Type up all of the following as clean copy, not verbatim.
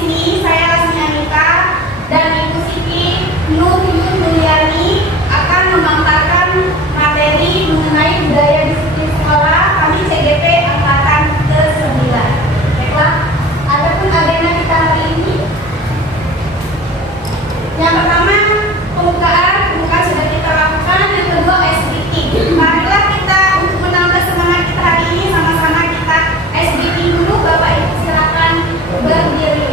sini saya Lasmi Anita dan Ibu Siti Nur Mulyani akan memaparkan materi mengenai budaya disiplin sekolah kami CGP angkatan ke-9. Baiklah, adapun agenda kita hari ini. Yang pertama, pembukaan sudah kita lakukan. Yang kedua, ice breaking. Marilah kita untuk menambah semangat kita hari ini sama-sama kita ice breaking dulu. Bapak Ibu silakan berdiri.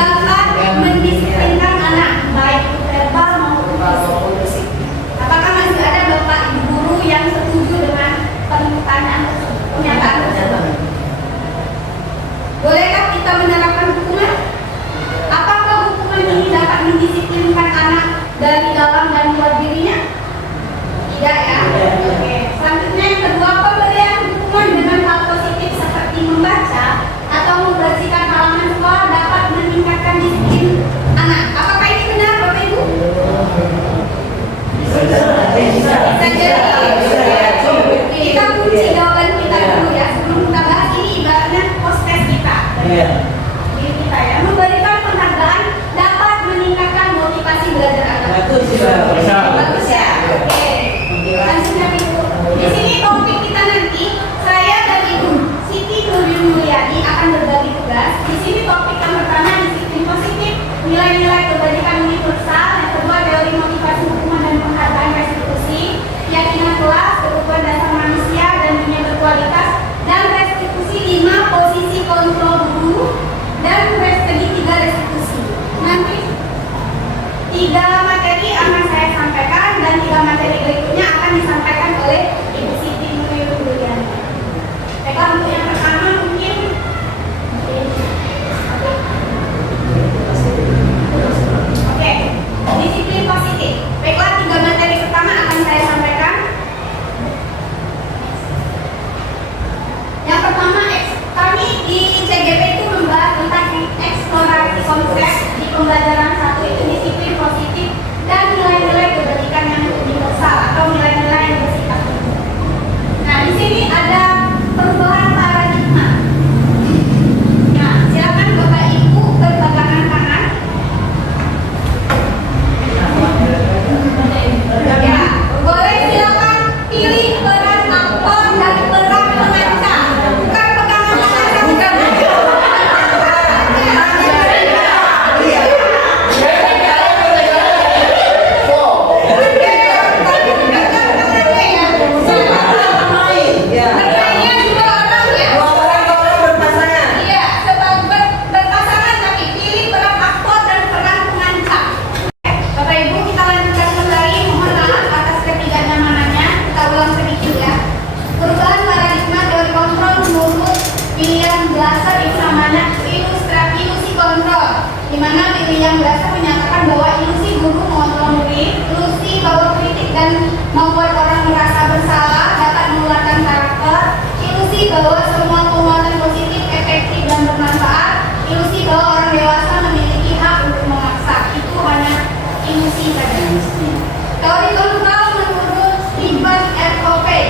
dapat mendisiplinkan anak, baik itu verbal maupun fisik. Apakah masih ada Bapak Ibu guru yang setuju dengan pernyataan tersebut? Bolehkah kita menerapkan hukuman? Apakah hukuman ini dapat mendisiplinkan anak dari dalam dan luar dirinya? Tidak ya? Oke. Selanjutnya yang kedua, pemberian hukuman dengan hal positif seperti membaca atau membersihkan halaman sekolah dapat meningkatkan disiplin anak. Apakah ini benar Bapak Ibu? Bisa jadi. Kita kunci jawaban kita dulu ya. Sebelum kita bahas ini ibaratnya post-test kita. Jadi kita ya, memberikan penghargaan dapat meningkatkan motivasi belajar anak. Bagus ya. Oke. Selanjutnya Ibu. Di sini topik kita nanti saya dan Ibu Siti Mulyani akan berbagi tugas. Di sini topik yang pertama disiplin positif, nilai-nilai kebajikan universal. Yang kedua teori motivasi hukuman dan penghargaan restitusi, keyakinan kelas, kebutuhan dasar manusia dan dunia berkualitas, dan restitusi 5 posisi kontrol guru dan segitiga restitusi. Nanti 3 materi akan saya sampaikan dan 3 materi berikutnya akan disampaikan oleh Ibu Siti Mulyani. Baiklah, untuk yang pertama mungkin oke, disiplin positif. Baiklah, 3 materi pertama akan saya sampaikan. Yang pertama, kami di CGP itu membahas tentang eksplorasi konsep di pembelajaran 1 itu disiplin positif dan nilai-nilai kebajikan yang universal atau nilai-nilai yang bersifat umum. Nah, di sini ada perubahan paradigma. Nah, silakan Bapak Ibu berpegangan tangan. Ya, boleh silakan pilih peran aktor dan peran pengancam. Bukan pegangan tangan, bukan. Yang berasal menyatakan bahwa ilusi guru mengontrol murid, ilusi bahwa kritik dan membuat orang merasa bersalah dapat mengeluarkan karakter, ilusi bahwa semua penguatan positif, efektif dan bermanfaat, ilusi bahwa orang dewasa memiliki hak untuk memaksa. Itu hanya ilusi saja. Teori kontrol menurut Stephen R. Covey.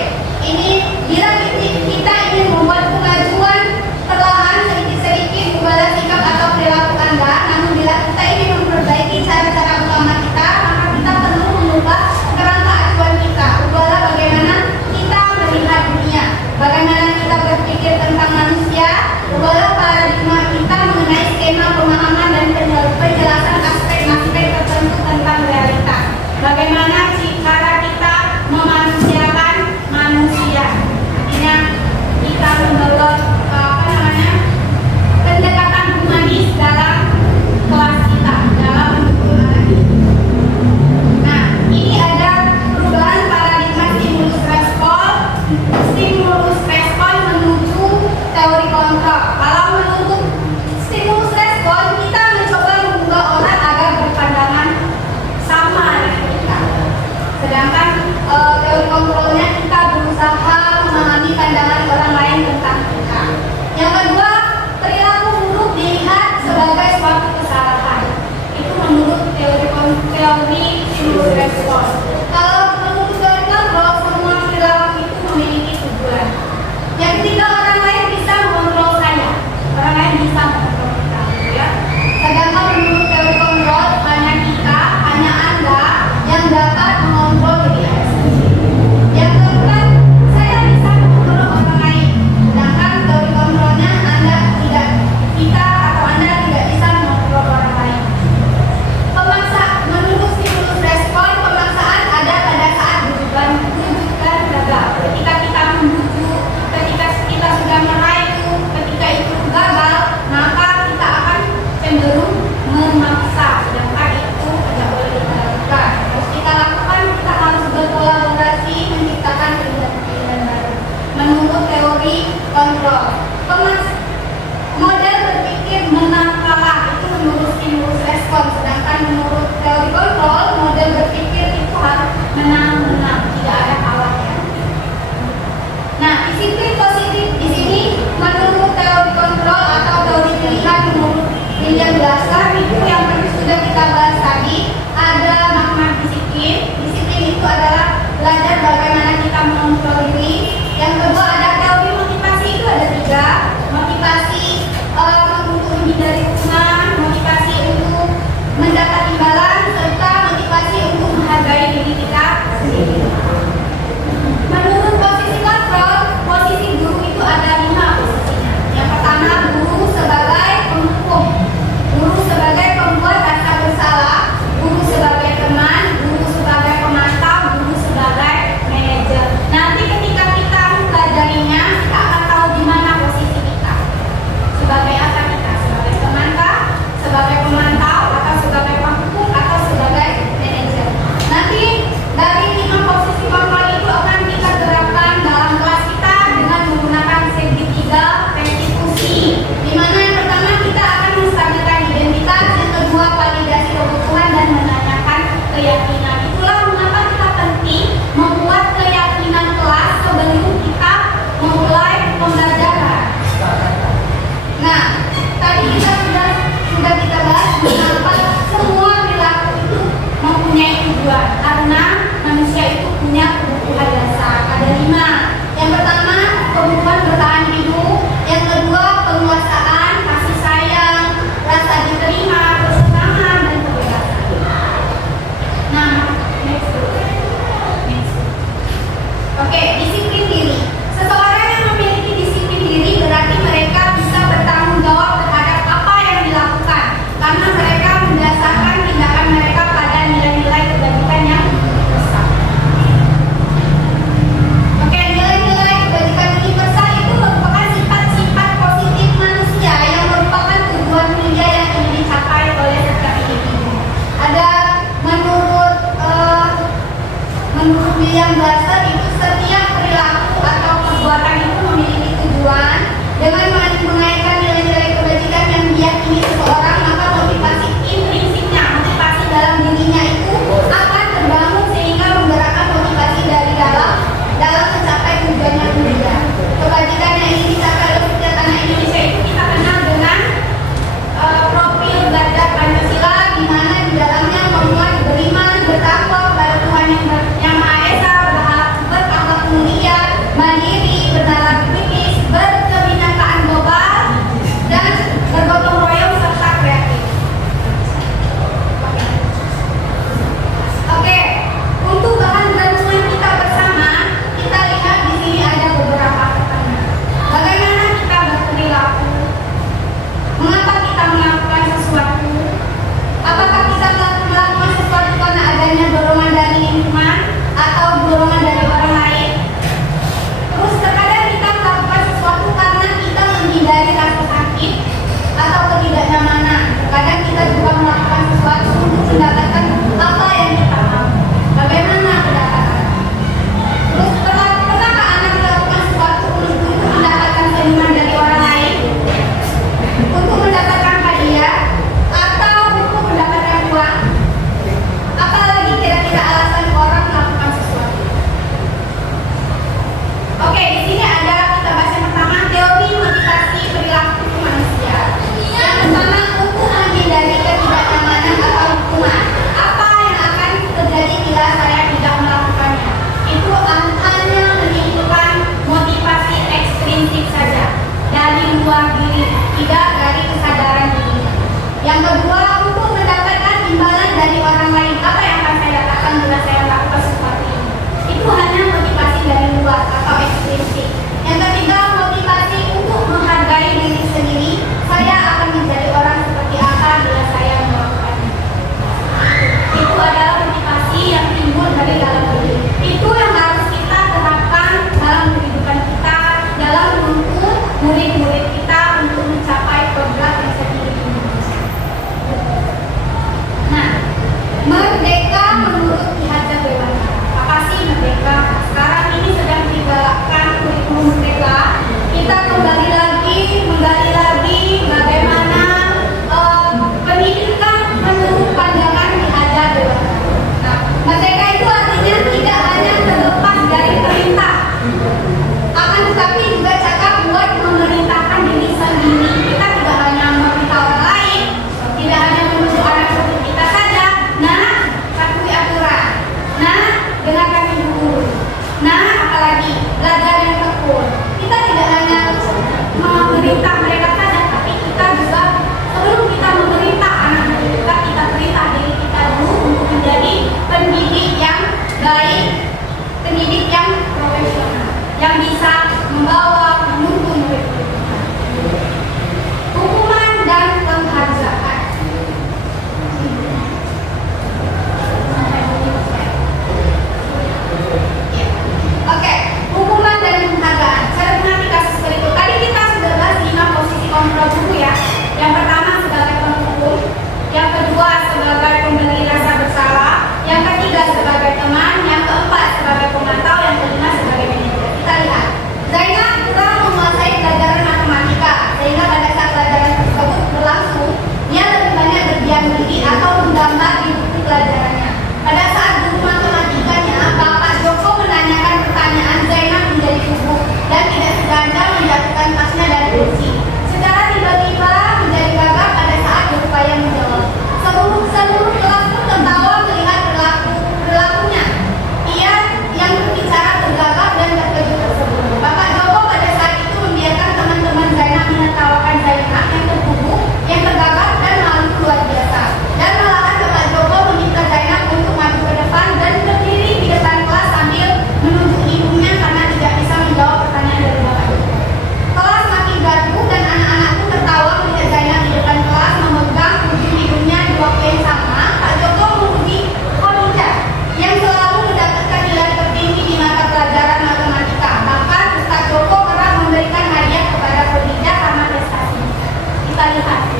Ini bila kita ingin membuat kemajuan perlahan sedikit-sedikit ubahlah sikap atau perilaku Anda. Namun bila kita ingin memperbaiki cara-cara utama kita, maka kita perlu mengubah kerangka acuan kita. Ubahlah bagaimana kita melihat dunia, bagaimana kita berpikir tentang manusia. Ubahlah paradigma kita mengenai skema pemahaman dan penjelasan aspek-aspek tertentu tentang realitas. Bagaimana cara kita memanusiakan manusia. Artinya kita membawa pendekatan humanis dalam kelas kita, dalam mendukung anak ini. Nah, ini ada perubahan paradigma stimulus respon menuju teori kontrol. Kalau menurut stimulus respon, kita mencoba mengubah orang agar berpandangan sama dengan kita. Sedangkan teori kontrolnya kita berusaha memahami pandangan orang lain tentang kita. Yang kedua, perilaku buruk dilihat sebagai suatu kesalahan. Itu menurut teori stimulus respon. Kalau menurut teori kontrol, semua perilaku itu memiliki tujuan. Yang ketiga, orang lain bisa mengontrol saya. Orang lain bisa mengontrol kita, ya. Sedangkan menurut teori kontrol, hanya kita, hanya Anda yang dapat mengontrol diri Anda sendiri. Yang keempat, saya bisa mengontrol orang lain. Sedangkan teori kontrolnya Anda tidak, kita atau Anda tidak bisa mengontrol orang lain. Pemaksa, menurut stimulus respon, pemaksaan ada pada saat rujukan gagal. Ketika kita membujuk, ketika kita sudah merayu, ketika itu gagal, maka menang kalah itu menurut stimulus respon, sedangkan menurut teori kontrol model berpikir itu harus menang-menang, tidak ada kalah ya. Nah, disiplin positif di sini menurut teori kontrol atau teori pilihan menurut William Glasser itu yang sudah kita bahas tadi, ada makna disiplin. Disiplin itu adalah belajar bagaimana kita mengontrol diri. Yang kedua ada teori motivasi, itu ada 3. Motivasi untuk menghindari hukuman, motivasi untuk mendapat imbalan, serta motivasi untuk menghargai diri kita sendiri. Menurut posisi kontrol, posisi guru itu ada 5 posisinya. Yang pertama, guru sebagai penghukum, guru sebagai pembuat rasa bersalah, guru sebagai teman, guru sebagai pemantau, guru sebagai manajer. Nanti ketika kita mempelajarinya, kita akan tahu di mana posisi kita. Sebagai apa kita? Sebagai teman kah? Sebagai pemantau? Atau sebagai penghukum? Atau sebagai manajer? Nanti dari 5 posisi kontrol itu akan kita terapkan dalam kelas kita dengan menggunakan segitiga restitusi. Di mana yang pertama kita akan menstabilkan identitas, yang kedua validasi kebutuhan dan menanyakan keyakinan. Itulah mengapa kita penting membuat keyakinan kelas sebelum kita memulai pembelajaran. Nah, tadi kita sudah kita bahas mengapa semua perilaku itu mempunyai tujuan, karena manusia itu punya kebutuhan dasar. Ada 5. Yang pertama, kebutuhan bertahan hidup. Yang kedua, penguasaan, kasih sayang, rasa diterima, kesenangan, dan kebebasan. Nah, next. Oke, disiplin diri. Seseorang yang memiliki disiplin diri berarti mereka bisa bertanggung jawab terhadap apa yang dilakukan, karena mereka mendasarkan tindakan mereka pada nilai-nilai kebajikan yang besar. Oke, nilai-nilai kebajikan universal itu merupakan sifat-sifat positif manusia yang merupakan tujuan mulia yang ingin dicapai oleh setiap individu. Ada menurut William Glasser itu setiap perilaku atau perbuatan itu memiliki tujuan. Dengan menaikkan nilai-nilai kebajikan yang diyakini seseorang, maka motivasi intrinsiknya, motivasi dalam dirinya itu akan terbangun sehingga menggerakkan motivasi dari dalam mencapai tujuan yang mulia. Kebajikan yang ingin dicapai oleh setiap anak Indonesia itu kita kenal dengan profil belajar Pancasila, di mana di dalamnya memuat beriman, bertakwa kepada Tuhan yang Maha Esa, berakhlak mulia, mandiri, bernalar kritis, berkebinekaan global, dan bergotong royong serta kreatif. Oke, untuk bahan renungan kita bersama, kita lihat di sini ada beberapa pertanyaan. Bagaimana kita berperilaku? Mengapa kita melakukan sesuatu? Apakah kita melakukan sesuatu karena adanya dorongan dari lingkungan atau dorongan dari orang lain? Terus terkadang kita melakukan sesuatu karena kita menghindari rasa sakit atau ketidaknyamanan. Terkadang kita juga melakukan sesuatu untuk mendapatkan apa yang kita mau. Bagaimana pendapatan? Terus pernahkah anak melakukan sesuatu untuk mendapatkan senyuman dari orang lain? Untuk mendapatkan hadiah? Atau untuk mendapatkan uang? Apalagi kira-kira alasan orang melakukan sesuatu? Oke, di sini ada kita bahas yang pertama, teori motivasi perilaku manusia. Yang pertama, untuk menghindari ketidaknyamanan atau hukuman. Apa yang akan terjadi bila saya tidak melakukannya? Itu hanya menimbulkan motivasi ekstrinsik saja dari luar diri, tidak dari kesadaran diri. Yang kedua, untuk mendapatkan imbalan dari orang lain. Apa yang akan saya dapatkan bila saya melakukan sesuatu ini? Itu hanya motivasi dari luar atau ekstrinsik. Yang ketiga, motivasi untuk menghargai diri sendiri. Saya akan menjadi orang seperti apa bila saya melakukannya. Itu adalah motivasi yang timbul dari dalam diri. Itu yang harus kita terapkan dalam kehidupan kita, dalam menuntun murid-murid kita untuk mencapai program yang sedikit ini.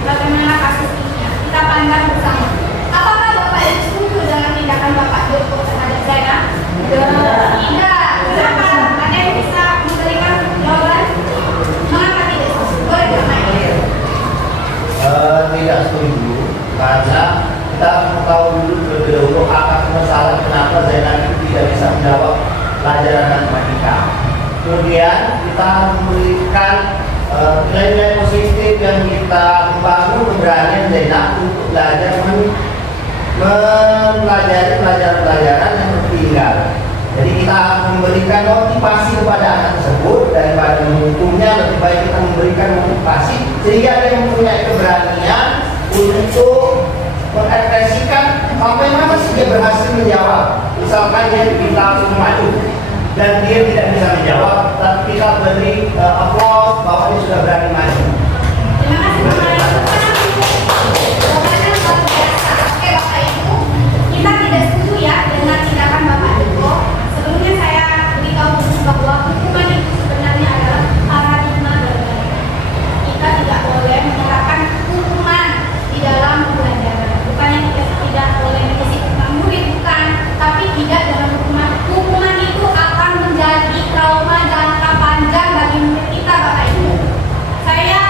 bagaimana kasus ini. Kita pandang bersama. Apakah Bapak Ibu setuju dengan tindakan Bapak Joko terhadap Zainab? Tidak. Kenapa? Ada yang bisa memberikan jawaban? Mengapa tidak setuju? Boleh Bapak Ibu? Tidak setuju karena kita tahu dulu terlebih dahulu akar masalah kenapa Zainab itu tidak bisa menjawab pelajaran matematika. Kemudian kita memberikan nilai-nilai positif yang kita membangun keberanian Zainab untuk belajar mempelajari pelajaran-pelajaran yang tertinggal. Jadi kita memberikan motivasi kepada anak tersebut daripada menghukumnya, lebih baik kita memberikan motivasi sehingga dia mempunyai keberanian untuk mengekspresikan sampai mana sih dia berhasil menjawab. Misalkan dia diminta untuk maju dan dia tidak bisa menjawab, tapi kita beri aplaus bahwa dia sudah berani maju. Terima kasih Bapak Ibu. Jawabannya luar biasa. Oke Bapak Ibu, kita tidak setuju ya dengan tindakan Bapak Joko. Sebelumnya saya beritahu dulu bahwa hukuman itu sebenarnya adalah paradigma berbeda. Kita tidak boleh menerapkan hukuman di dalam pembelajaran. Bukannya kita tidak boleh mengisi hukuman murid, bukan, tapi tidak dalam hukuman. Hukuman itu akan menjadi trauma jangka panjang bagi murid kita Bapak Ibu. Saya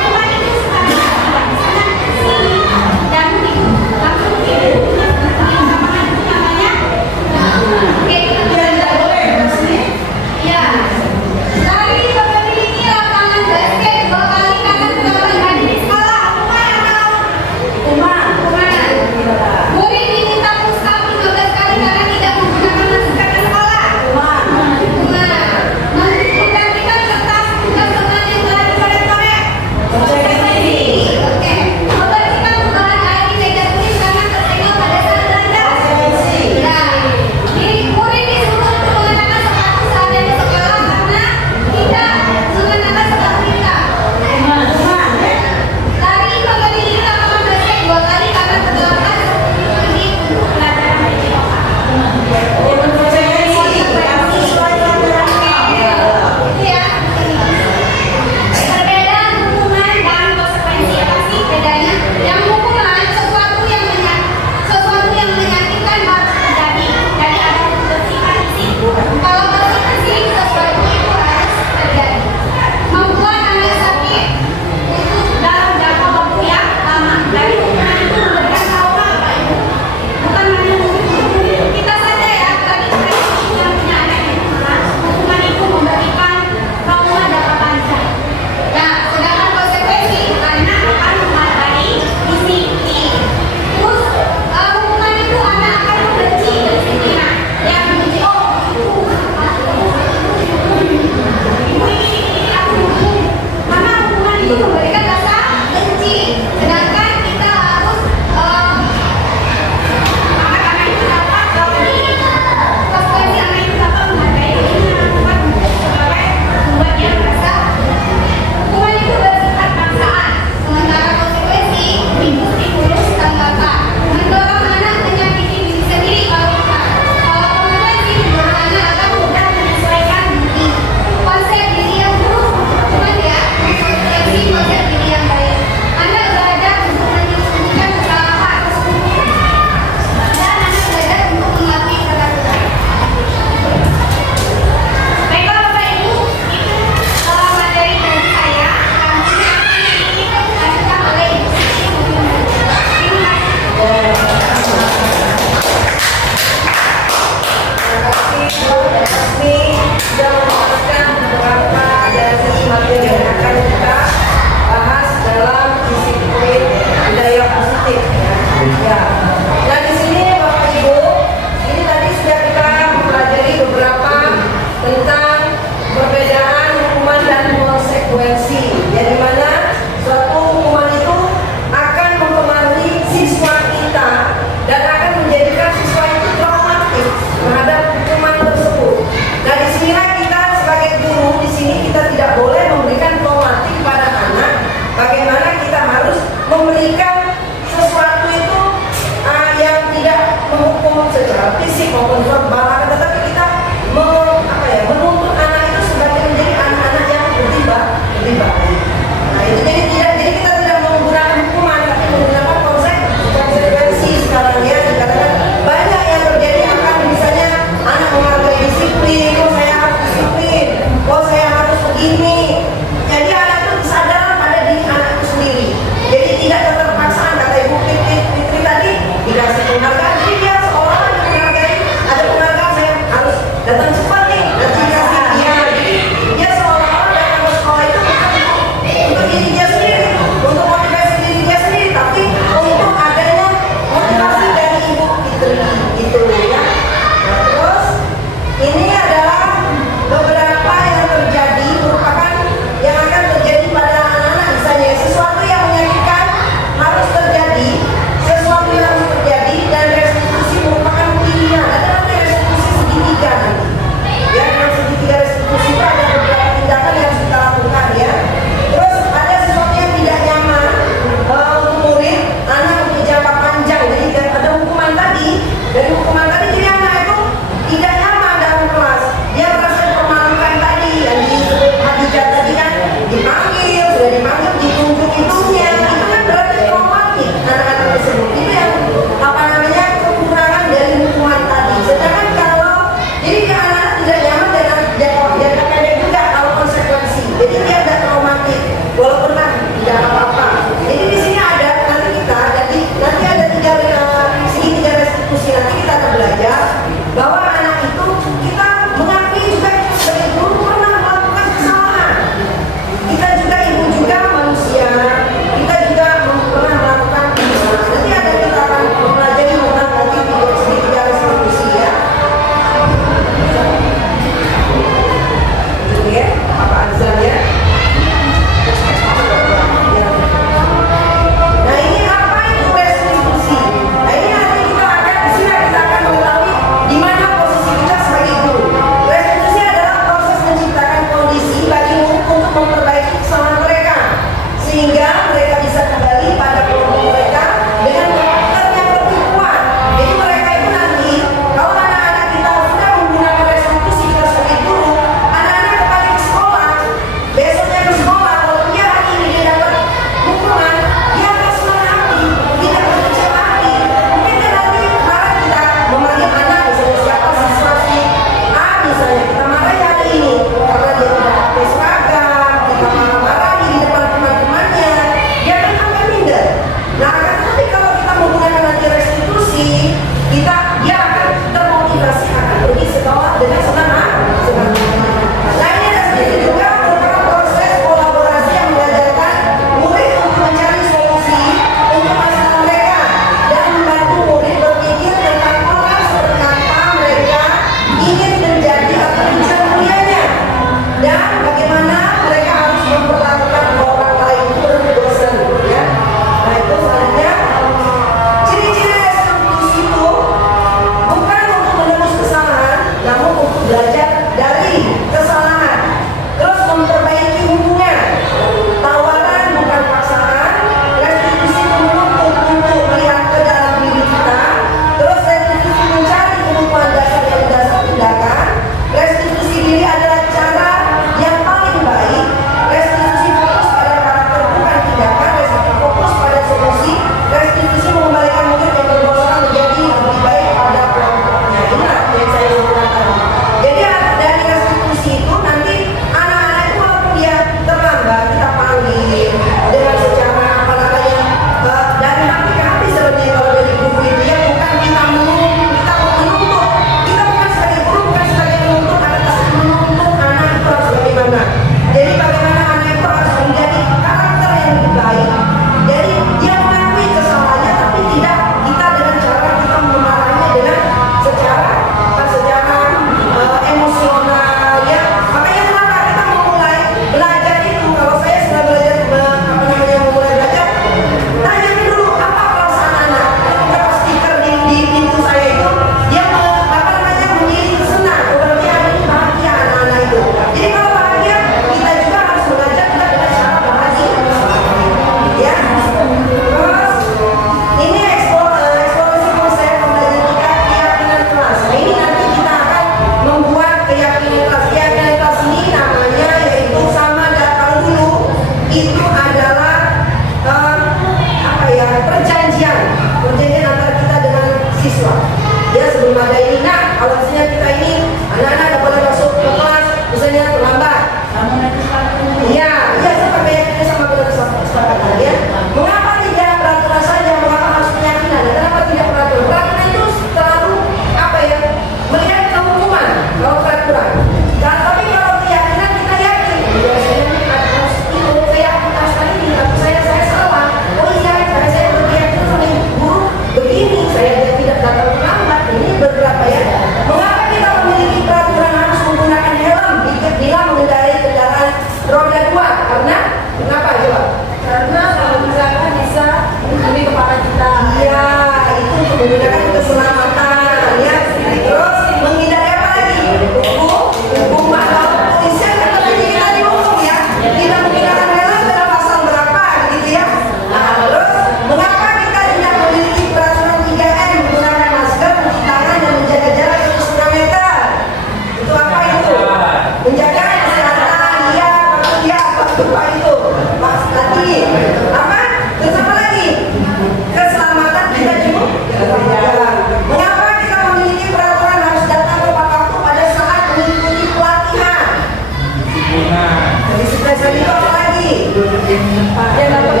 Yang dapat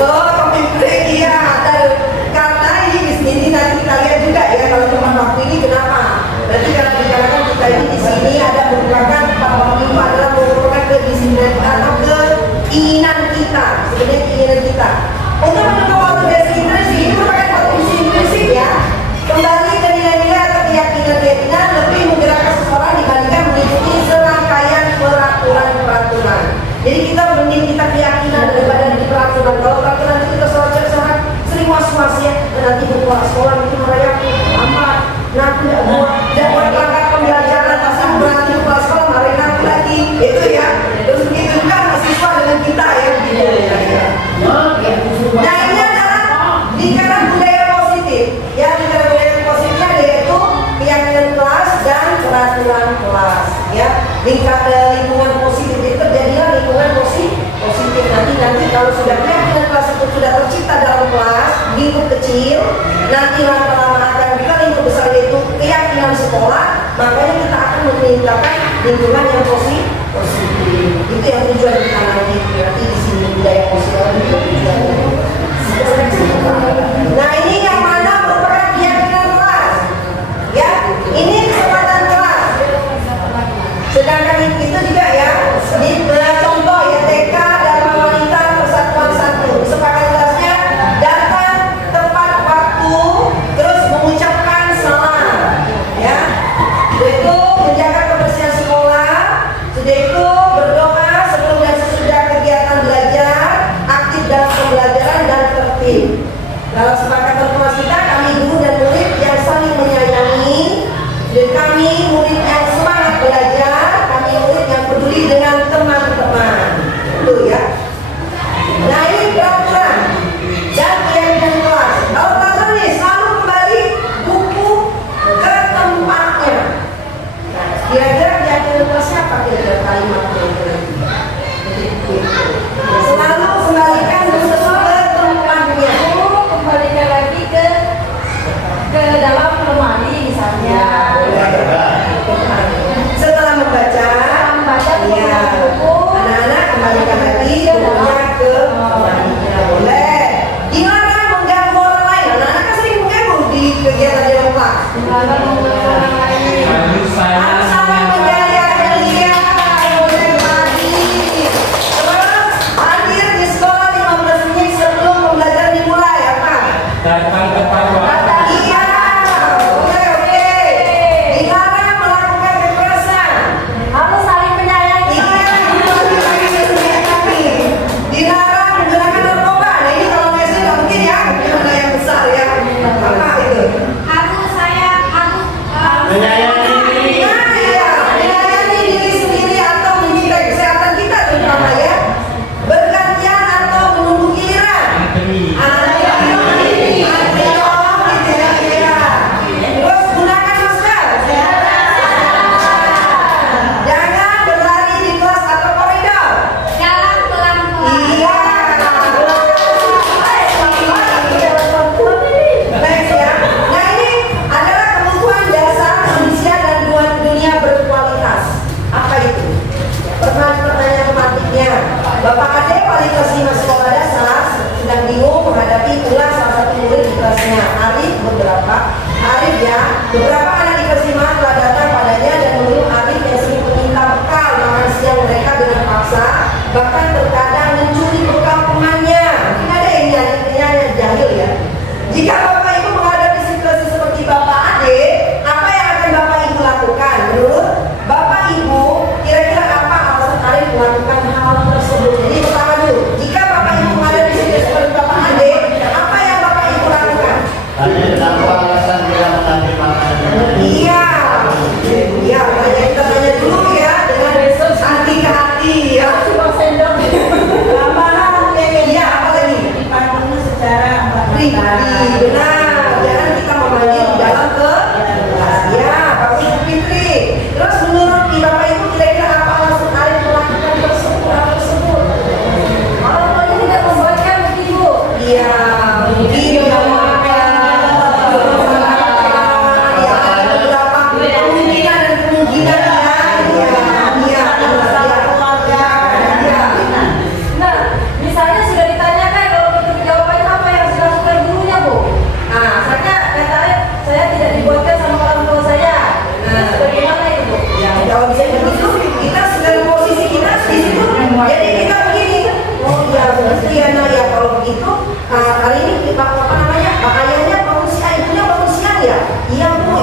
Oh, kopi break iya. Karena ini di sini nanti kita lihat juga ya kalau teman waktu ini kenapa? Berarti karena dikarenakan kita ini di sini ada merupakan waktu itu adalah merupakan kedisiplinan kita atau keinginan kita, sebenarnya keinginan kita. Untuk menentukan waktu basic interest ini merupakan waktu prinsip ya. Kembali ke nilai-nilai atau keyakinan-keyakinan lebih menggerakkan seseorang dibandingkan mengikuti serangkaian peraturan-peraturan. Jadi kita mending kita keyakinan daripada di peraturan. Kalau peraturan itu kita sangat sering was-was ya. Nanti berpulang sekolah itu merayakan amat. Nah, tidak buat langkah pembelajaran pasti berarti berpulang sekolah marahin aku lagi. Itu ya. Terus begitu juga mahasiswa dengan kita ya. Gitu ya. Nah ini adalah lingkaran budaya positif. Ya lingkaran budaya positifnya yaitu keyakinan kelas dan peraturan kelas. Ya lingkungan positif itu terjadilah lingkungan positif nanti kalau sudah keyakinan kelas itu sudah tercipta dalam kelas lingkup kecil, nanti lama-lama akan kita lingkup besar yaitu keyakinan sekolah, makanya kita akan menciptakan lingkungan yang positif. Itu yang tujuan kita nanti berarti di sini budaya positif. Nah ini yang mana merupakan keyakinan kelas. Ya, ini kesempatan kelas. Sedangkan itu juga ya, di contoh ya TK Dharma Wanita Persatuan 1. Kesempatan kelasnya datang tepat waktu, terus mengucapkan salam. Ya, itu menjaga kebersihan sekolah. Sudah itu berdoa sebelum dan sesudah kegiatan belajar, aktif dalam pembelajaran dan tertib. Dalam sepakatan kelas kita, kami guru dan murid yang saling menyayangi, dan kami murid yang semangat belajar, kami murid yang peduli dengan teman-teman. Itu ya. Nah ini peraturan dan keyakinan kelas. Kalau peraturan ini selalu kembali buku ke tempatnya. Kira-kira keyakinan kelas siapa kira-kira kalimatnya? Selalu kembalikan buku ke tempatnya. kembalikan lagi ke dalam lemari misalnya. Setelah membaca, ya, anak-anak kembalikan lagi bukunya ke lemarinya. Boleh. Dilarang mengganggu orang lain. Anak-anak kan sering mengganggu di kegiatan di dalam kelas. Harus saling menjaga kalian. Boleh lagi. Terus hadir di sekolah 15 menit sebelum pembelajaran dimulai. Apa? Datang tepat waktu. Iya, oke. Dilarang melakukan kekerasan. Harus saling menyayangi. Iya, dilarang menggunakan narkoba. Nah ini kalau SD nggak mungkin ya, ada yang besar ya. Apa itu? Harus Menyayangi diri. Nah, iya, menyayangi diri sendiri atau mencintai kesehatan kita terutama ya. Bergantian atau menunggu giliran. Terus gunakan masker. Jangan berlari di kelas atau koridor. jalan pelan-pelan. Iya. Next ya. Nah ini adalah kebutuhan dasar manusia dan dunia berkualitas. Apa itu? Pertanyaan tematiknya. Bapak Ade wali kelas 5 sekolah dasar sedang bingung menghadapi pula salah satu murid di kelasnya. Arif ya. Beberapa anak di kelas 5 telah datang padanya dan mengeluh Arif yang sering meminta bekal makan siang mereka dengan paksa, bahkan terkadang mencuri bekal temannya. Mungkin ada yang nyanyi jahil ya. Jika Bapak Ibu menghadapi situasi seperti Bapak Ade, apa yang akan Bapak Ibu lakukan? Menurut Bapak Ibu, kira-kira apa alasan Arif melakukan hal tersebut? Jadi pertama dulu, jika Bapak Ibu menghadapi situasi seperti Bapak Ade, apa yang Bapak Ibu lakukan? Tanya kenapa alasan dia mengambil makanan. Iya, iya.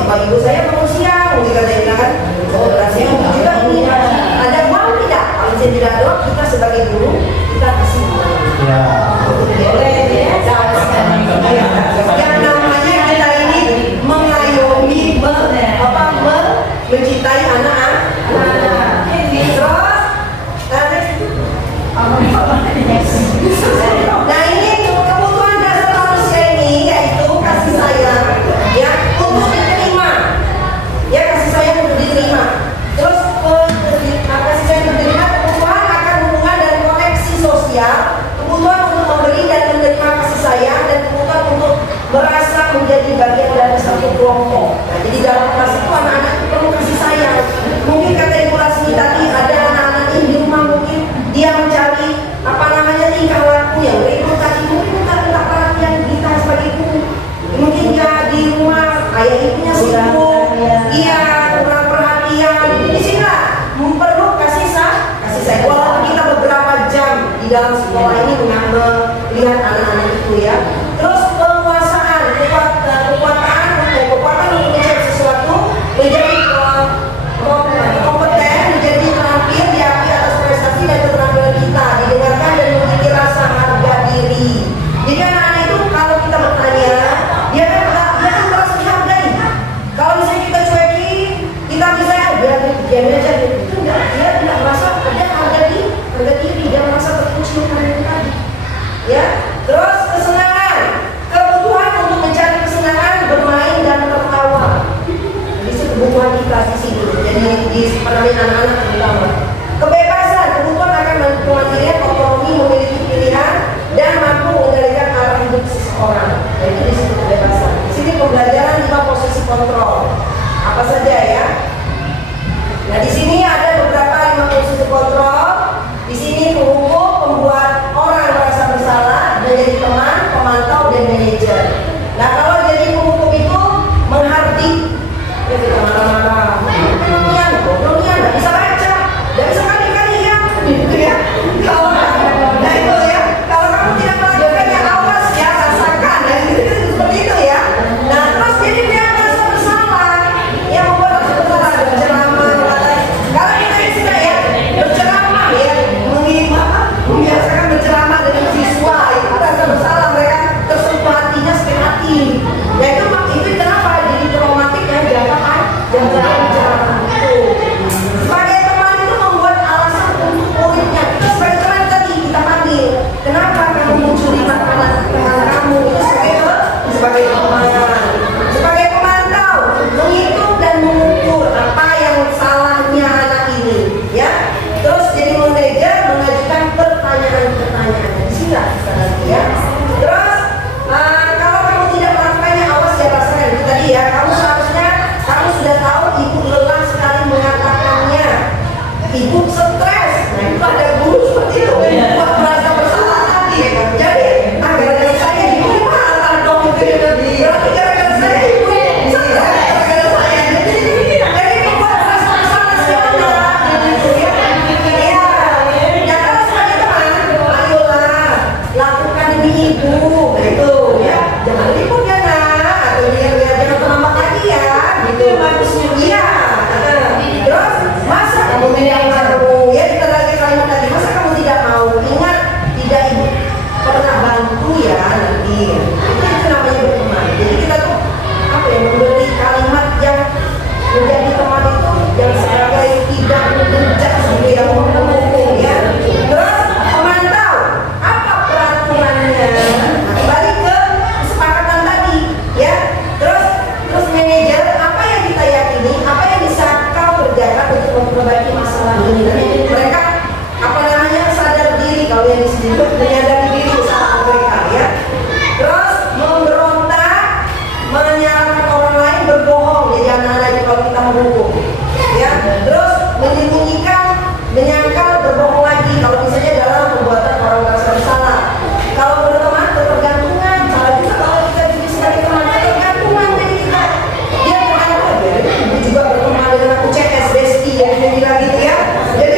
bapak ibu saya bangun siang, kita bilang kan, oh berarti juga ini ada uang tidak? Kalau saya tidak ada, kita sebagai guru kita kasih uang. Ya. Boleh ya. Yang namanya kita ini mengayomi, mencintai anak-anak. Terus, nah ini kebutuhan dasar manusia ini yaitu kasih sayang, ya untuk diterima, ya kasih sayang untuk diterima. Terus kasih sayang untuk diterima, kebutuhan akan hubungan dan koneksi sosial, kebutuhan untuk memberi dan menerima kasih sayang, dan kebutuhan untuk merasa menjadi bagian dari satu kelompok. Nah, jadi dalam kelas itu anak-anak itu perlu kasih sayang. Mungkin kata Ibu Lasmi tadi ada anak-anak di rumah mungkin dia mencari tingkah lakunya, ibu tadi mungkin bukan minta perhatian kita sebagai ibu, mungkin dia di rumah ayah ibunya sibuk, iya kurang perhatian. Di sini lah perlu kasih sayang. Walaupun kita beberapa jam di dalam sekolah ini melihat anak-anak itu ya. Terus penguasaan, kekuatan untuk mencari sesuatu, menjadi kompeten, menjadi terampil, diakui atas prestasi dan keterampilan kita, didengarkan dan memiliki rasa harga diri. Jadi anak-anak itu kalau kita bertanya, dia kan merasa dihargai. Kalau misalnya kita cuekin, kita bisa dia aja itu enggak, dia tidak merasa ada harga diri, dia merasa terkucilkan tadi. Ya, terus kesenangan, kebutuhan untuk mencari kesenangan, bermain dan tertawa. Jadi kebutuhan kita di sini. Jadi di anak-anak terutama. Kebebasan, kebutuhan akan kemandirian, otonomi, memiliki pilihan dan mampu mengendalikan arah hidup seseorang. Jadi itu disebut kebebasan. Di sini pembelajaran 5 posisi kontrol. Apa saja ya? Nah di sini ada beberapa 5 posisi kontrol. Di sini penghukum, pembuat orang merasa bersalah, menjadi teman, pemantau dan manajer. Nah kalau jadi penghukum itu menghardik, ya kita marah-marah, belum nggak bisa baca, nggak bisa kali-kali ya, gitu ya. Kalau nah itu ya, kalau kamu tidak melakukannya awas ya, rasakan ya, gitu, seperti itu ya. Nah terus jadi dia merasa bersalah, ya membuat rasa bersalah, berceramah, kalau kita di sini ya berceramah ya, membiasakan berceramah dengan siswa, itu rasa bersalah mereka tersentuh hatinya sakit hati. Ya itu kenapa jadi traumatik ya, jangan berceramah itu. Sebagai teman itu membuat alasan untuk muridnya. Kita sebagai teman tadi kita panggil, kenapa kamu mencuri makanan kamu? Itu sebagai teman. Sebagai pemantau, menghitung dan mengukur apa yang salahnya anak ini, ya. Terus jadi manajer mengajukan pertanyaan-pertanyaan. Di sini lah ya. Terus kalau kamu tidak melakukannya, awas ya rasakan itu tadi ya. Kamu sudah tahu ibu lelah sekali mengatakannya. Ibu stres. Nah itu ada guru seperti itu. Buat merasa bersalah tadi. Jadi gara-gara saya ibu marah dong. Berarti gara-gara saya ibu stres. Gara-gara saya. Jadi membuat merasa bersalah sebenarnya. Gitu ya. Ya kalau sebagai teman, ayolah lakukan ini ibu. Gitu ya. Jangan ribut ya nak. Atau dia jangan terlambat lagi ya. Gitu. Iya. Terus masa kamu tidak mau ya, kita lagi kalimat tadi, masa kamu tidak mau? Ingat tidak ibu pernah bantu ya nanti. Itu namanya berteman. Jadi kita tuh apa ya, memberi kalimat yang menjadi teman itu yang sebagai tidak menjejak sebagai yang menghukum ya. Terus pemantau, apa peraturannya? Kembali ke kesepakatan tadi ya. Terus manajer, apa yang kita yakini, apa yang bisa kau kerjakan untuk memperbaiki masalah ini. Mereka sadar diri, kalau yang disebut menyadari diri kesalahan mereka ya. Terus memberontak, menyalahkan orang lain, berbohong. Jadi anak-anak itu kalau kita menghukum ya. Terus menyembunyikan, menyangkal, berbohong lagi kalau misalnya dalam pembuatan orang merasa bersalah. Kalau berteman, ketergantungan. Salah juga kalau kita jadi sebagai teman, ketergantungan. Jadi kita dia tergantung. Ibu juga berteman dengan aku CS Besti ya, dia bilang gitu ya. Jadi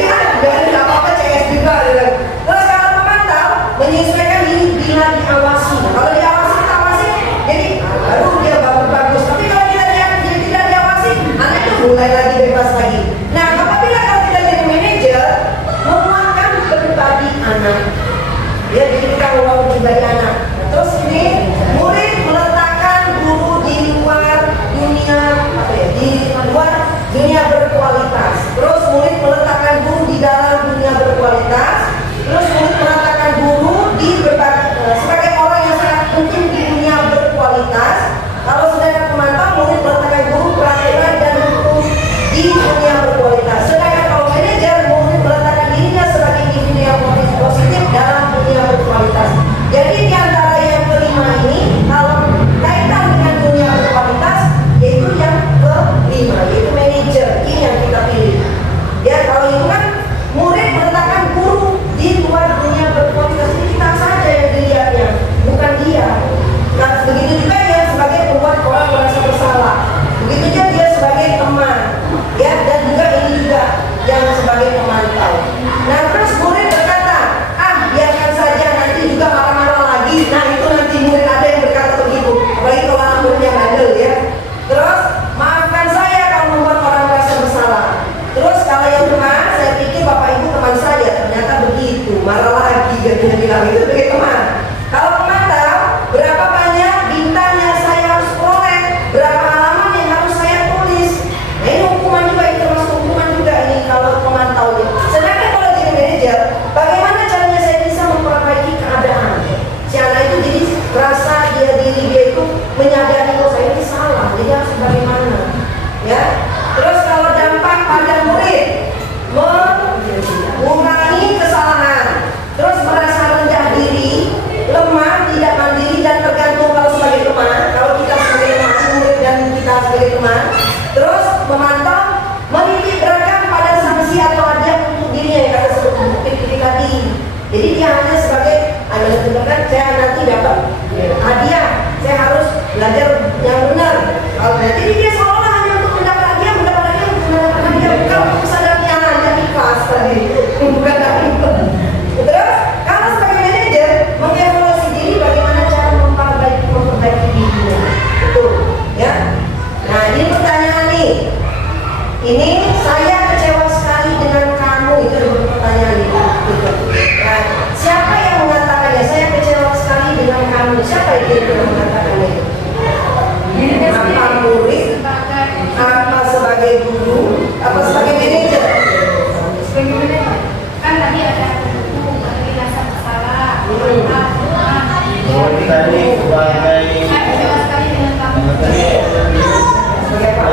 sebagai teman, ya, dan juga ini juga yang sebagai pemantau. Nah, terus murid berkata, ah biarkan saja, nanti juga marah-marah lagi. Nah, itu nanti murid ada yang berkata begitu, apalagi kalau anak muridnya bandel, ya. Terus maafkan saya kalau membuat orang merasa bersalah. Terus kalau yang teman, saya pikir bapak ibu teman saya, ternyata begitu, marah lagi, dia bilang itu sebagai teman. Kalau pemantau, berapa banyak bintang yang saya harus peroleh, berapa halaman yang harus saya tulis. Nah, ini hukuman juga, ini termasuk hukuman juga ini kalau pemantau ini. Sedangkan kalau jadi manajer, bagaimana caranya saya bisa memperbaiki keadaan? Si anak itu jadi merasa diri dia itu menyadari kalau saya ini salah, jadi harus bagaimana, ya. Terus kalau dampak pada murid, mengurangi kesalahan, terus merasa rendah diri, lemah, tidak mandiri, dan tergantung kalau sebagai teman, kalau kita sebagai teman, murid dan kita sebagai teman. Terus memantau, menitik beratkan pada sanksi atau hadiah untuk dirinya yang kata sebut tadi. Jadi dia hanya sebagai menentukan saya nanti dapat hadiah, saya harus belajar yang benar. Kalau jadi dia seolah hanya untuk mendapat hadiah, bukan untuk kesadarnya hanya di kelas tadi, bukan dari itu. Terus kalau sebagai manajer mengevaluasi diri, bagaimana cara memperbaiki dirinya, betul, ya. Nah, ini pertanyaan nih. Ini saya kecewa sekali dengan kamu, itu pertanyaan itu. Nah, siapa yang mengatakannya? Saya kecewa sekali dengan kamu. Siapa yang mengatakannya? Apa murid? Apa sebagai guru? Apa sebagai manajer? Sebagai manajer. Kan tadi ada buku, ada rasa bersalah. Seperti tadi sebagai Saya kecewa sekali dengan kamu. Sebagai apa?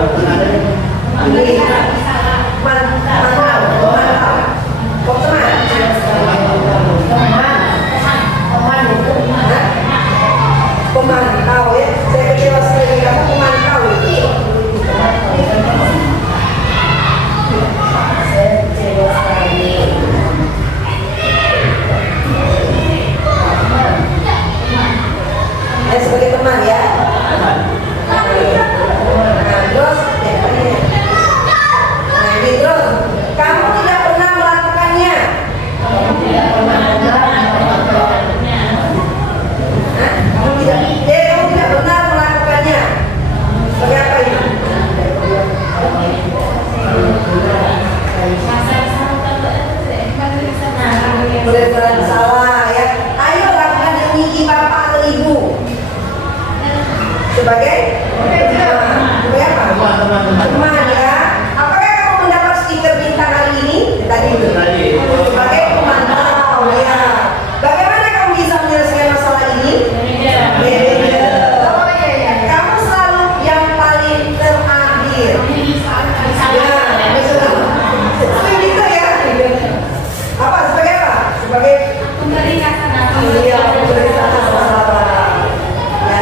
Ini mantap. Kok teman? Pemantau, ya. Saya kecewa sekali dengan kamu, pemantau itu. Saya kecewa sekali. Ya, sebagai teman, ya. Nah, terus ya, ini. Nah, ini terus kamu tidak pernah melakukannya. Kamu tidak pernah melakukannya. Hah? Kamu tidak pernah melakukannya. Sebagai apa ini? Benar-benar salah, ya. Ayo lakukan demi bapak atau ibu. Sebagai apa? Teman, ya. Apakah kamu mendapat stiker bintang hari ini? Tadi itu. Sebagai pemantau, ya. Bagaimana kamu bisa menyelesaikan masalah ini? Manajer. Oh iya, iya. Kamu selalu yang paling terakhir. Ya, betul. Begitu, ya. Apa? Sebagai apa? Sebagai Memberikan iya, memberikan masalah. Ya,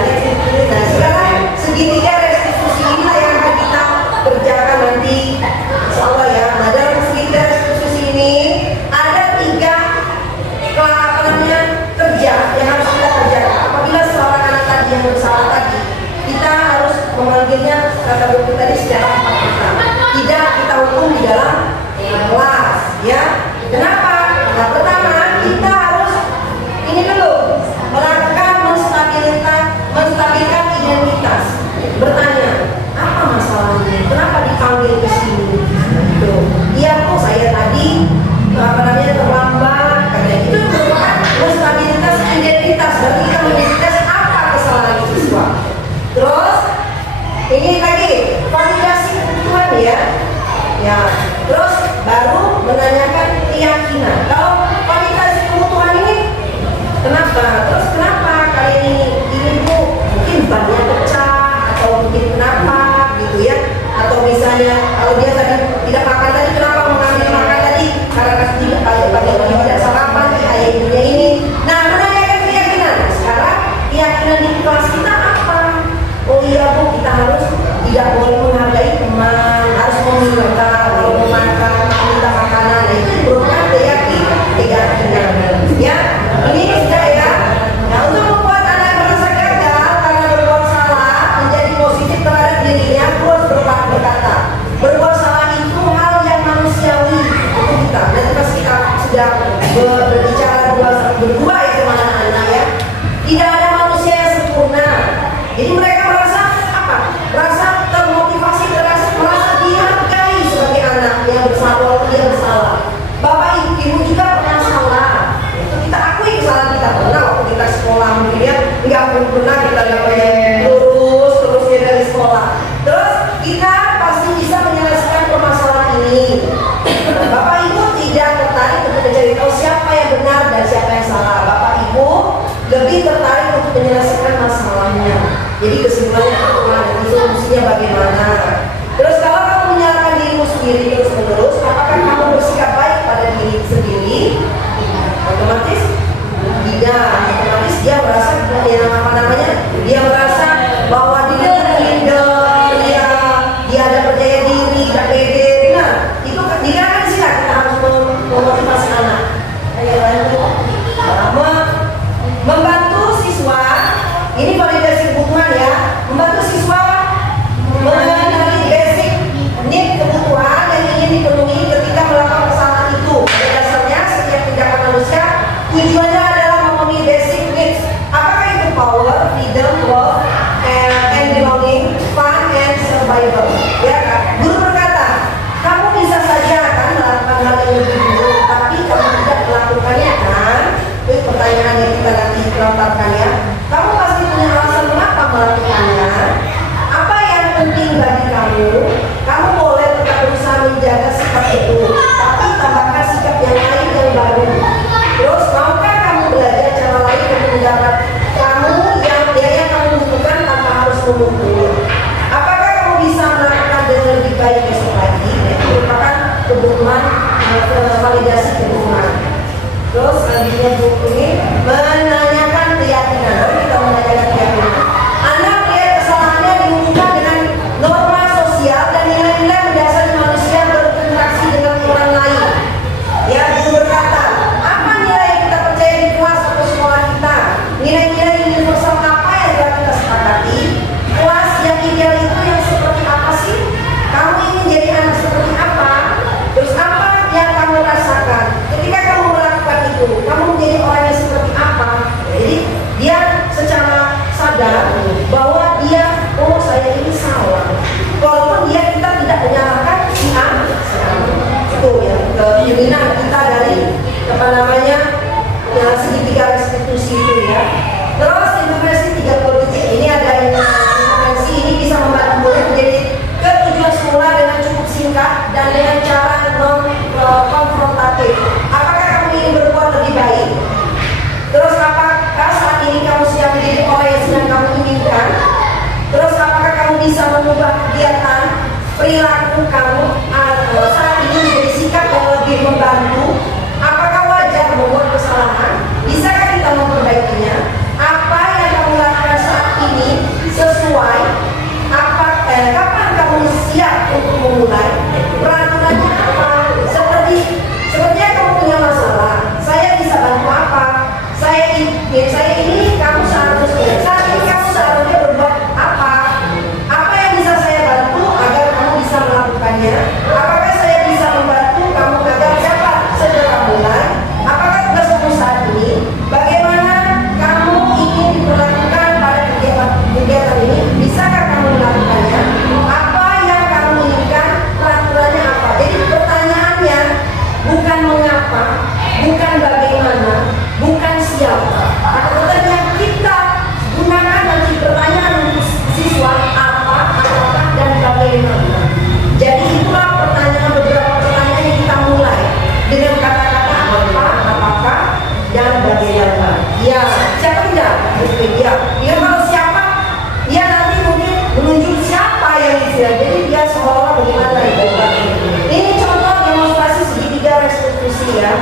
nah, sekarang segitiga restitusi inilah yang akan kita kerjakan nanti, insya Allah, ya. Nah, dalam segitiga restitusi ini ada 3 kerja yang harus kita kerjakan. Apabila seorang anak tadi yang bersalah tadi, kita harus memanggilnya kata buku tadi secara empat. Tidak kita hukum di dalam kelas, ya. Kenapa? Nah, pertama kita harus ini dulu melakukan menstabilkan identitas. Bertanya, apa masalahnya? Kenapa dipanggil ke sini? Tuh, iya kok saya tadi terlambat. Karena itu merupakan menstabilitas identitas. Berarti kita mengidentitas apa kesalahan siswa. Terus ini lagi validasi kebutuhan, ya. Ya, terus baru menanyakan keyakinan. Kalau validasi kebutuhan ini, kenapa? Terus kenapa kalian ini bu? Mungkin bannya pecah atau mungkin kenapa gitu, ya? Atau misalnya kalau dia tadi tidak makan tadi, kenapa mengambil makan tadi? Karena pagi tidak sarapan, ayah ibunya ini. Nah, menanyakan keyakinan. Sekarang keyakinan di kelas kita apa? Oh iya bu, kita harus tidak boleh menghargai teman, harus meminta kalau mau makan, minta makanan. Nah, itu merupakan keyakinan, ya. Ini sudah, ya. Nah, untuk membuat anak merasa gagal karena berbuat salah menjadi positif terhadap dirinya, terus berkata solusinya bagaimana. Terus kalau kamu menyalahkan dirimu sendiri terus menerus, apakah kamu bersikap baik pada diri sendiri? Otomatis tidak. Otomatis dia merasa dia merasa bahwa dia leader, dia ada percaya diri, tidak pede. Nah, itu dikatakan di sini kita harus memotivasi anak. Ayo lanjut. Membantu siswa, ini validasi kebutuhan ya. Membantu siswa mengenali basic need kebutuhan yang ingin dipenuhi ketika melakukan kesalahan itu. Pada dasarnya setiap tindakan manusia tujuannya adalah memenuhi basic needs. Apakah itu power, freedom, love, and belonging, fun, and survival? Ya, guru berkata, kamu bisa saja kan melakukan hal yang lebih buruk, tapi kamu tidak melakukannya kan? Itu pertanyaan yang kita nanti lontarkan ya. Kamu pasti punya alasan mengapa melakukannya. Apa yang penting bagi kamu? Kamu boleh tetap berusaha menjaga sikap itu, tapi tambahkan sikap yang lain yang baru. Terus maukah kamu belajar cara lain untuk mendapat kamu yang kamu butuhkan tanpa harus menunggu? Apakah kamu bisa melakukan dengan lebih baik besok lagi? Itu merupakan kebutuhan validasi kebutuhan. Terus selanjutnya buku ini menanyakan keyakinan. Lalu kita menanyakan keyakinan. Anak melihat kesalahannya dihubungkan dengan norma sosial dan nilai-nilai mendasari manusia berinteraksi dengan orang lain. Ya, itu berkata, apa nilai yang kita percaya di kelas atau sekolah kita? Nilai-nilai universal apa yang telah kita sepakati? Kelas yang ideal itu yang seperti apa sih? Kamu ingin jadi anak seperti apa? Terus apa yang kamu rasakan ketika kamu melakukan itu? Kamu menjadi orang yang seperti apa? Jadi dia secara sadar bahwa saya ini salah. Walaupun kita tidak menyalahkan si A. Itu yang keinginan kita dari segitiga restitusi itu ya. Terus intervensi 30 detik ini ada intervensi ini bisa membantu murid menjadi ke tujuan sekolah dengan cukup singkat dan dengan cara non konfrontatif. Apakah kamu ingin berbuat lebih baik? Terus apakah saat ini kamu siap menjadi orang yang sedang kamu inginkan? Terus apakah kamu bisa mengubah kegiatan perilaku kamu saat ini menjadi sikap yang lebih membantu? Apakah wajar membuat kesalahan? Bisakah kita memperbaikinya? Apa yang kamu lakukan saat ini sesuai? Kapan kamu siap untuk memulai? Peraturannya apa? Sepertinya kamu punya masalah. Saya bisa bantu apa? Saya ini kamu seharusnya. Saat ini kamu seharusnya berbuat apa? Apa yang bisa saya bantu agar kamu bisa melakukannya? Apakah saya bisa membantu kamu agar dapat segera mulai? Apakah tugas kamu saat ini? Bagaimana kamu ingin diperlakukan pada kegiatan ini? Bisakah kamu melakukannya? Apa yang kamu inginkan? Peraturannya apa? Jadi pertanyaannya bukan mengapa, bukan bagaimana, bukan siapa. Kata-kata yang kita gunakan nanti pertanyaan untuk siswa apa, apakah, dan bagaimana. Jadi itulah beberapa pertanyaan yang kita mulai dengan kata-kata apa, apakah, dan bagaimana. Ya, siapa tidak? Dia. Dia kalau siapa, dia nanti mungkin menunjuk siapa yang dia. Jadi dia seolah bagaimana itu. Ini contoh demonstrasi segitiga restitusi ya.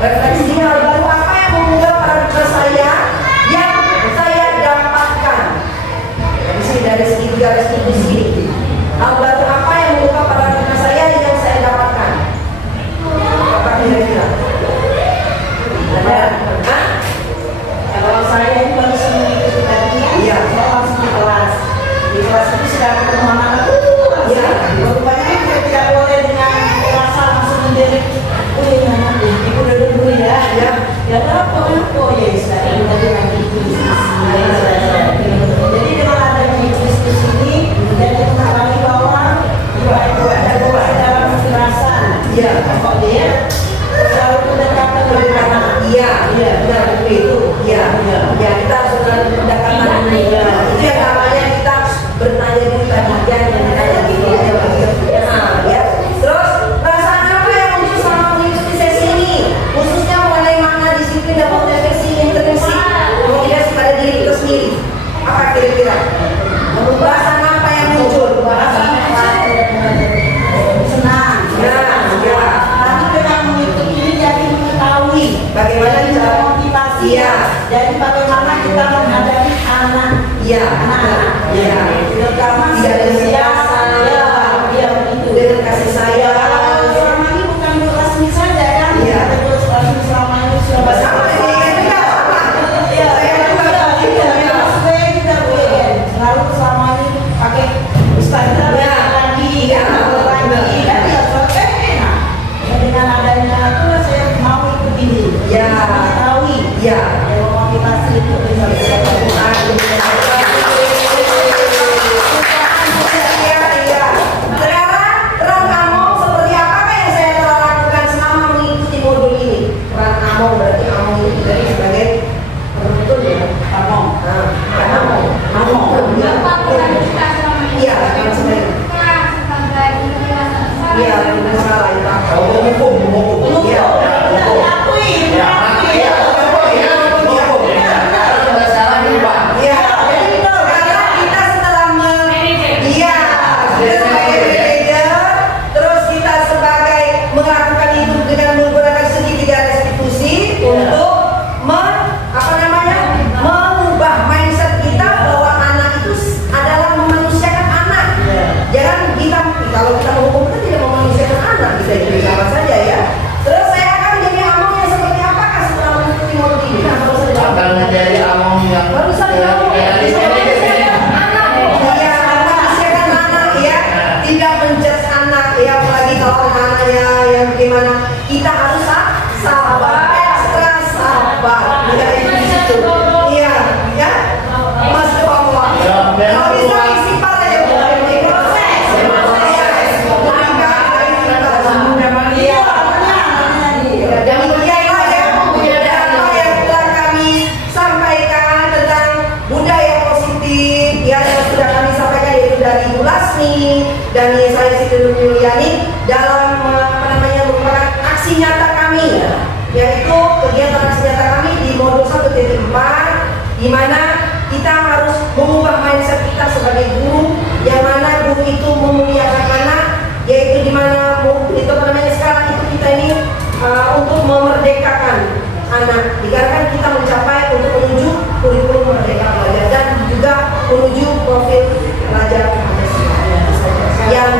Refleksi hal baru apa yang mengubah paradigma saya yang saya dapatkan. Di sini dari segitiga restitusi ini. Hal baru apa yang mengubah paradigma saya yang saya dapatkan? Apa kira-kira? Ada? Hah? Kalau saya ini baru seminggu tadi, Iya. saya langsung di kelas. Di kelas itu sudah ketemu anak-anak. Iya. Rupanya kita tidak boleh dengan rasa langsung menjadi, ibu duduk dulu ya. Ya. Ya apa ya sudah kita lagi diskusi. Jadi dengan adanya diskusi ini dan kita kalau kita menghukum kita tidak memanusiakan anak, kita jadi sama saja ya. Terus saya akan menjadi among yang seperti apakah setelah mengikuti modul ini? Nah, kalau saya jawab. Akan menjadi among yang Baru saya jawab. Iya, memanusiakan anak ya, tidak menjudge anak ya, apalagi kalau anaknya yang gimana, kita harus sabar, ekstra sabar, tidak itu di situ. Iya, ya, Mas Bapak. Kalau bisa istighfar aja bukan proses. Demikianlah ya yang telah kami sampaikan tentang budaya positif ya, yang sudah kami sampaikan, yaitu dari Ibu Lasmi dan saya Siti Nurmulyani dalam merupakan aksi nyata kami ya, yaitu kegiatan aksi nyata kami di modul 1.4, di mana kita harus mengubah mindset kita sebagai guru, yang mana guru itu memuliakan anak, yaitu di mana itu sekarang itu kita ini untuk memerdekakan anak, dikarenakan kita mencapai untuk menuju kurikulum merdeka belajar dan juga menuju profil pelajar Pancasila. Yang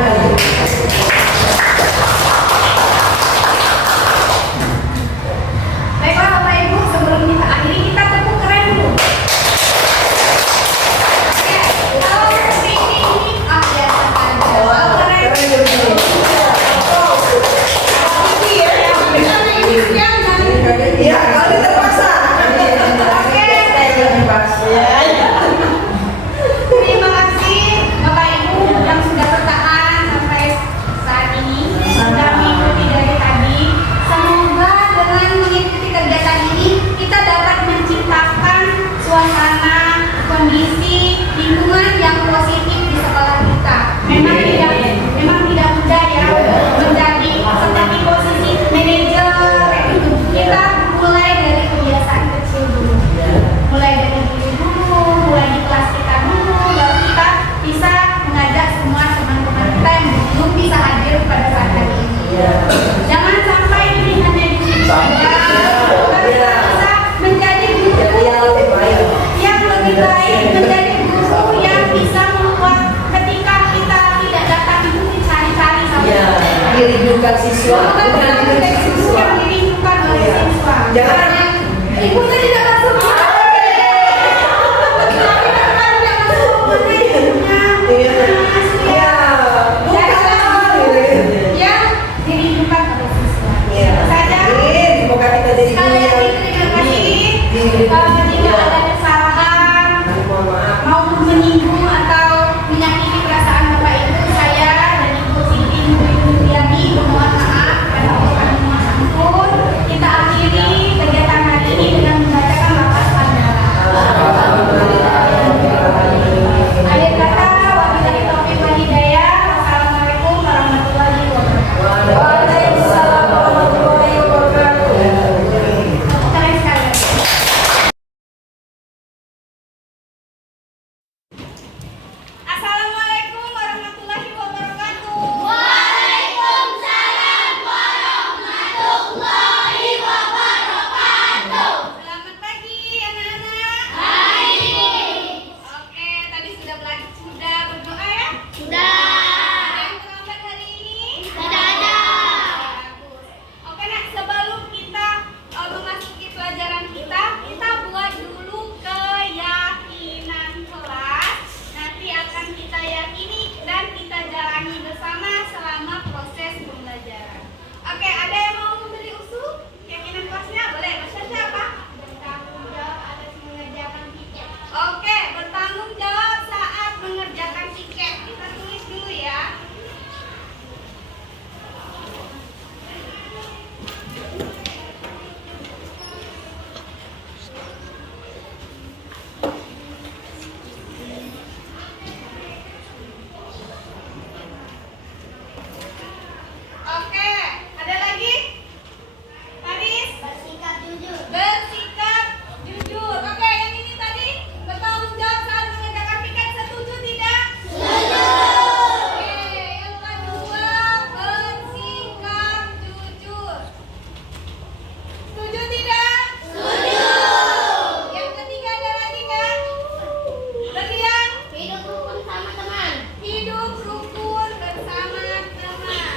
Baiklah Bapak Ibu, sebelum kita akhiri kita tepuk keren dulu. Ya, kalau seperti ini biasa saja. Kalau keren. ya kalau terpaksa. Terima kasih Bapak Ibu yang sudah bertahan sampai saat ini, sudah mengikuti dari tadi. Semoga dengan mengikuti kegiatan ini kita dapat menciptakan suasana, kondisi, lingkungan yang positif di sekolah kita. Memang tidak mudah ya menjadi seperti posisi manajer kayak gitu. Kita mulai dari kebiasaan kecil dulu. Mulai dari diri dulu, mulai di kelas kita dulu, baru kita bisa mengajak semua teman-teman kita yang belum bisa hadir pada saat hari ini. Jangan sampai ini hanya di sini saja, tapi kita bisa menjadi guru yang lebih baik, menjadi guru yang bisa membuat ketika kita tidak datang itu dicari-cari sama Dirindukan siswa, bukan dirindukan siswa. yang dirindukan oleh siswa. Jangan Ibunya tidak masuk. Iya, Yang dirindukan oleh siswa. Iya. Saja. Semoga kita jadi guru Sekali yang lagi terima kasih. dirindukan. Jika ada kesalahan Mohon maaf. maupun menyinggung atau menyakiti perasaan Bapak Ibu, saya dan Ibu Siti Nurmulyani mohon maaf pada Allah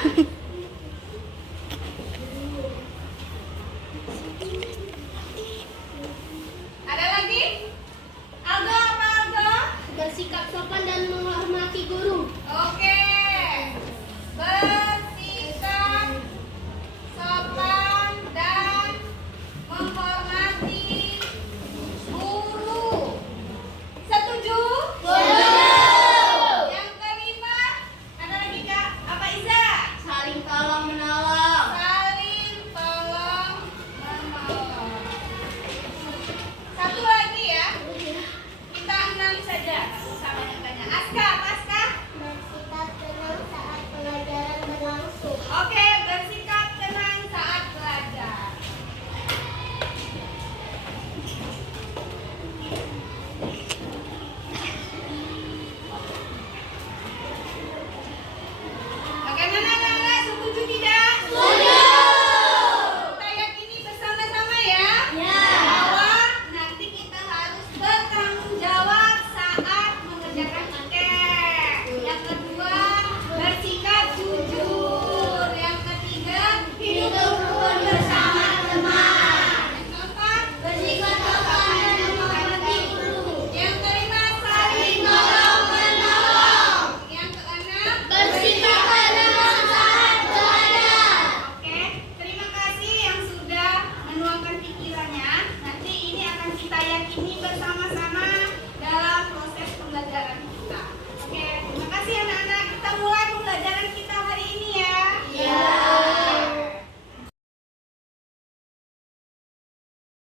ya.